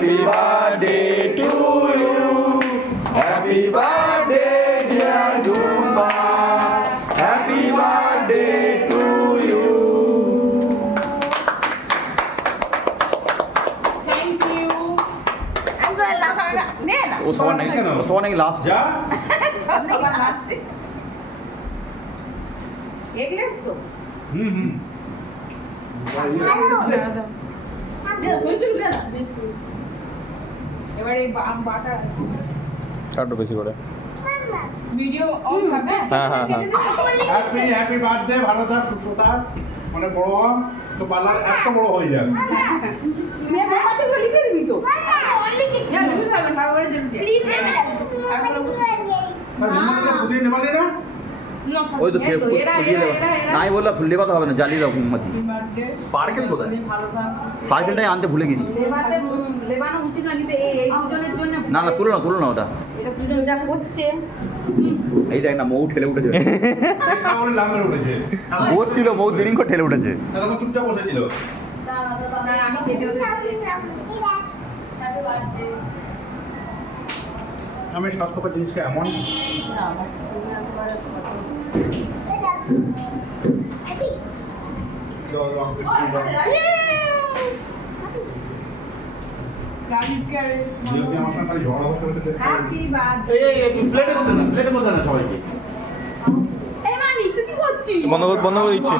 Happy birthday to you. Happy birthday dear Dumba. Happy birthday to you. Thank you. ও সবার নাকি last যা eggless তো হুম এবার এই বাটার কাটো বেশি করে ভিডিও অন থাকবে হ্যাঁ হ্যাঁ হ্যাঁ হ্যাপি হ্যাপি বার্থডে ভালো থাক সুস্থ থাক মানে বড় হন তো পার্লার এত বড় হয়ে যাবে মেয়ে বাবাতে বলি লিখে দিবি তো হ্যাঁ লিখে দিবেন ভালো করে জেনে দিয়ে আর মোমবাতিটা পুদিয়ে নেবালি না ওই তো ফুলিয়ে দেবো নাই বললাম ফুল লেবা তো হবে না জ্বালিয়ে দাও মোমবাতি স্পার্কেল কোথায়? ভালো থাক স্পার্কেলটাই আনতে ভুলে গেছি লেবাতে লেবানো উচিত না কিন্তু এই দুজনের জন্য না না তুলো না ওটা এটা দুজন যা করছে এই দেখ না মৌ ঠেলে উঠেছে খাওয়ারে লামের উঠেছে বসছিল মৌ দিন করে ঠেলে উঠেছে তখন চুপচাপ বসেছিল না আমি কেটে ওদের হ্যাপি বার্থডে আমি স্বাস্থ্যকর জিনিসটা এমন আমার সঙ্গে খালি ঝগড়া করতে হ্যাপি বার্থডে প্লেটে করতে না সবাইকে এই মানি তুই কি করছিস বন্ধ করে দিচ্ছি